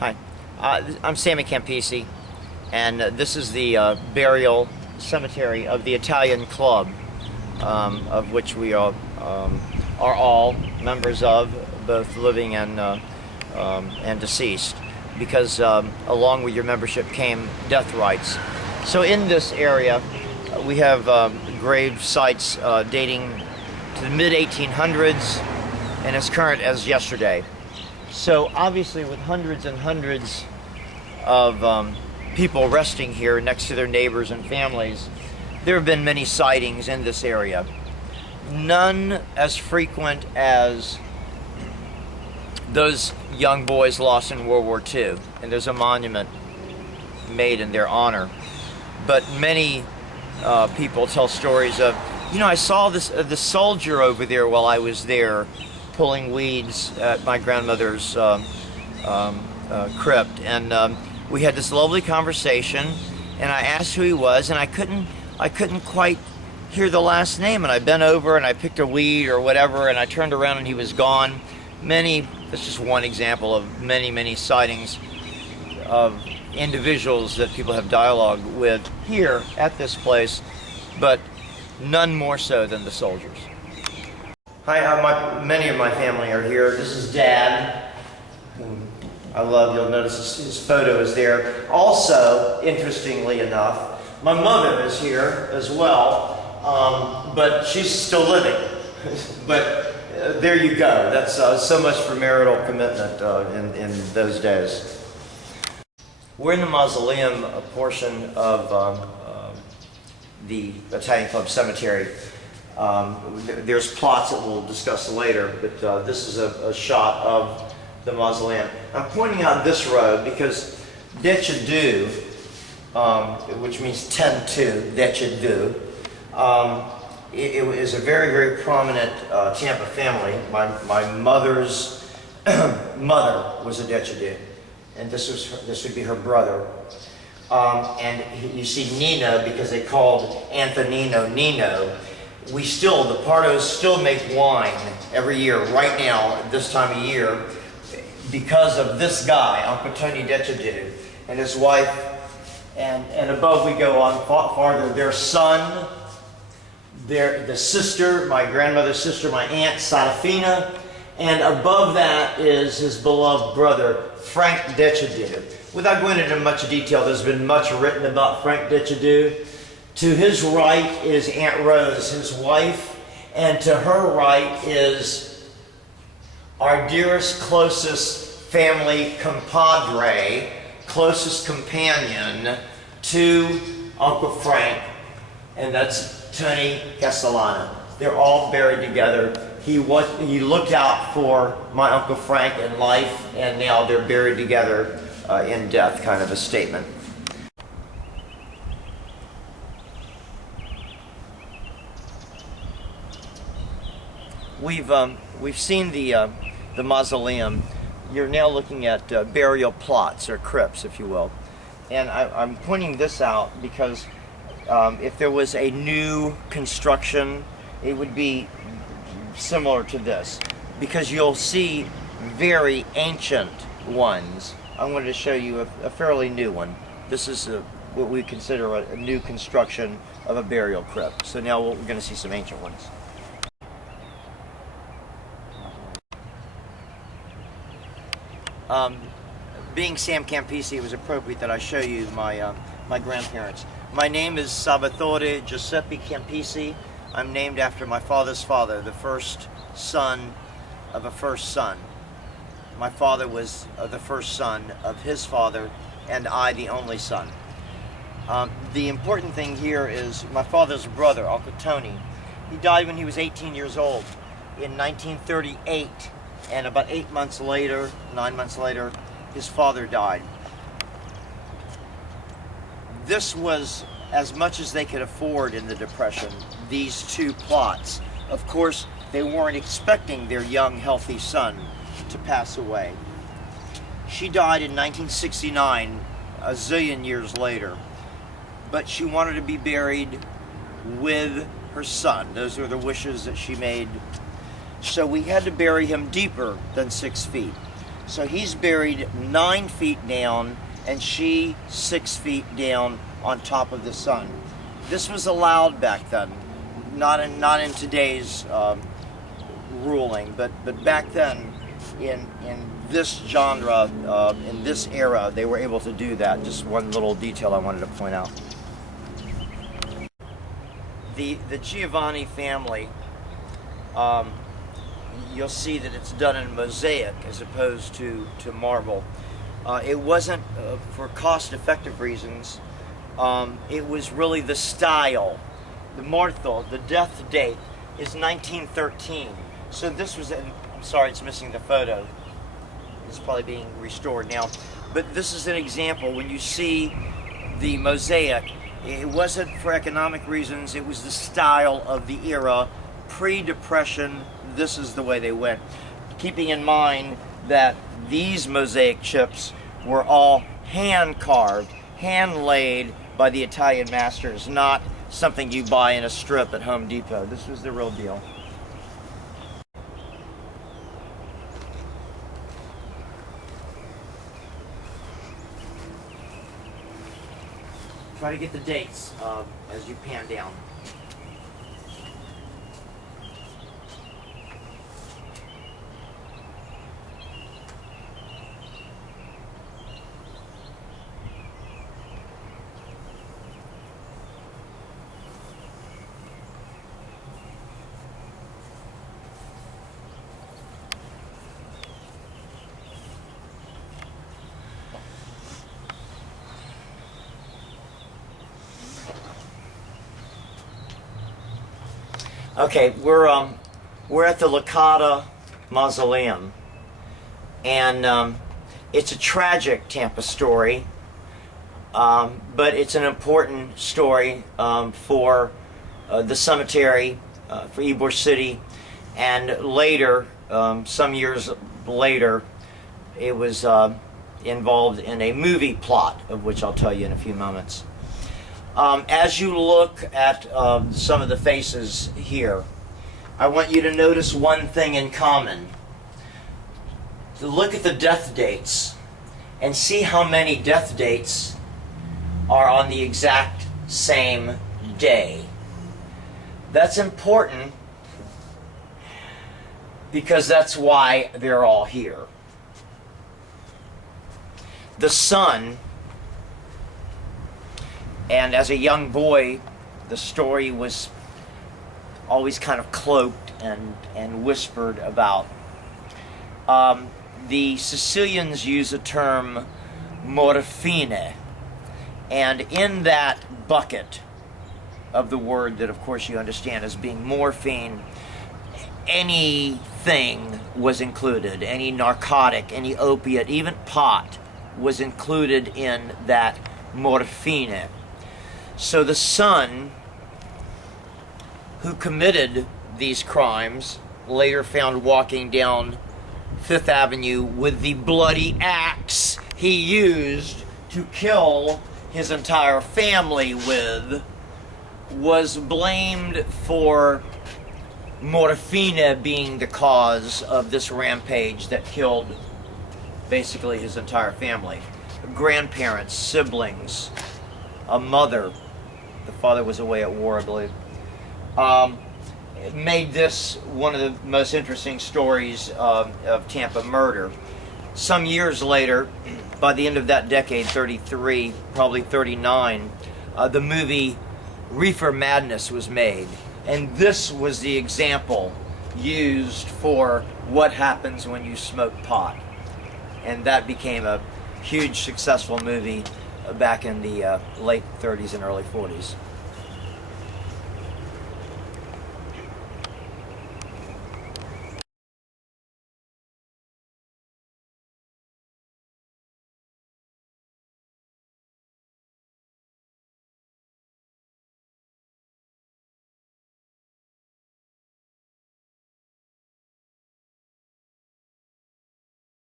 Hi, I'm Sammy Campisi, and this is the burial cemetery of the Italian club, of which we are all members of, both living and deceased, because along with your membership came death rights. So in this area, we have grave sites dating to the mid-1800s and as current as yesterday. So obviously, with hundreds and hundreds of people resting here next to their neighbors and families, there have been many sightings in this area. None as frequent as those young boys lost in World War II, and there's a monument made in their honor. But many people tell stories of, I saw the soldier over there while I was there pulling weeds at my grandmother's crypt, and we had this lovely conversation, and I asked who he was, and I couldn't quite hear the last name, and I bent over and I picked a weed or whatever, and I turned around and he was gone. That's just one example of many sightings of individuals that people have dialogue with here at this place, but none more so than the soldiers. Hi, many of my family are here. This is Dad, whom I love. You'll notice his photo is there. Also, interestingly enough, my mother is here as well, but she's still living. But there you go. That's so much for marital commitment in those days. We're in the mausoleum portion of the Italian Club Cemetery. There's plots that we'll discuss later, but this is a shot of the mausoleum. I'm pointing out this road because Decedù, which means 10-2, Decedù, it is a very prominent Tampa family. My mother's mother was a Decedù, and this would be her brother. And you see Nino because they called Antonino Nino. The Pardos still make wine every year, right now, at this time of year, because of this guy, Uncle Tony Decedù, and his wife, and above we go on farther, their son, the sister, my grandmother's sister, my aunt Serafina, and above that is his beloved brother, Frank Decedù. Without going into much detail, there's been much written about Frank Decedù. To his right is Aunt Rose, his wife, and to her right is our dearest, closest family compadre, closest companion to Uncle Frank, and that's Tony Castellano. They're all buried together. He looked out for my Uncle Frank in life, and now they're buried together in death, kind of a statement. We've seen the mausoleum. You're now looking at burial plots, or crypts, if you will. And I'm pointing this out because if there was a new construction, it would be similar to this, because you'll see very ancient ones. I'm going to show you a fairly new one. This is what we consider a new construction of a burial crypt. So now we're going to see some ancient ones. Being Sam Campisi, it was appropriate that I show you my grandparents. My name is Salvatore Giuseppe Campisi. I'm named after my father's father, the first son of a first son. My father was the first son of his father, and I the only son. The important thing here is my father's brother, Uncle Tony. He died when he was 18 years old in 1938, and about 9 months later, his father died. This was as much as they could afford in the Depression, these two plots. Of course, they weren't expecting their young, healthy son to pass away. She died in 1969, a zillion years later, but she wanted to be buried with her son. Those were the wishes that she made. So we had to bury him deeper than 6 feet. So he's buried 9 feet down, and she 6 feet down on top of the son. This was allowed back then, not in today's ruling, but back then, in this genre, in this era, they were able to do that. Just one little detail I wanted to point out. The Giovanni family, you'll see that it's done in mosaic as opposed to marble. It wasn't for cost-effective reasons. It was really the style. The morto, the death date, is 1913. So this was, I'm sorry it's missing the photo. It's probably being restored now. But this is an example. When you see the mosaic, it wasn't for economic reasons. It was the style of the era. Pre-Depression, this is the way they went. Keeping in mind that these mosaic chips were all hand-carved, hand-laid by the Italian masters, not something you buy in a strip at Home Depot. This was the real deal. Try to get the dates as you pan down. Okay, we're at the Licata Mausoleum, and it's a tragic Tampa story, but it's an important story for the cemetery, for Ybor City, and later, some years later, it was involved in a movie plot, of which I'll tell you in a few moments. As you look at some of the faces here, I want you to notice one thing in common. To look at the death dates and see how many death dates are on the exact same day. That's important because that's why they're all here. The son, and as a young boy, the story was always kind of cloaked and whispered about. The Sicilians use a term, morfine, and in that bucket of the word that of course you understand as being morphine, anything was included, any narcotic, any opiate, even pot was included in that morfine. So the son who committed these crimes, later found walking down Fifth Avenue with the bloody axe he used to kill his entire family with, was blamed for morfine being the cause of this rampage that killed basically his entire family. Grandparents, siblings, a mother. The father was away at war, I believe. It made this one of the most interesting stories of Tampa murder. Some years later, by the end of that decade, 33, probably 39, the movie Reefer Madness was made. And this was the example used for what happens when you smoke pot. And that became a huge successful movie back in the late 30s and early 40s.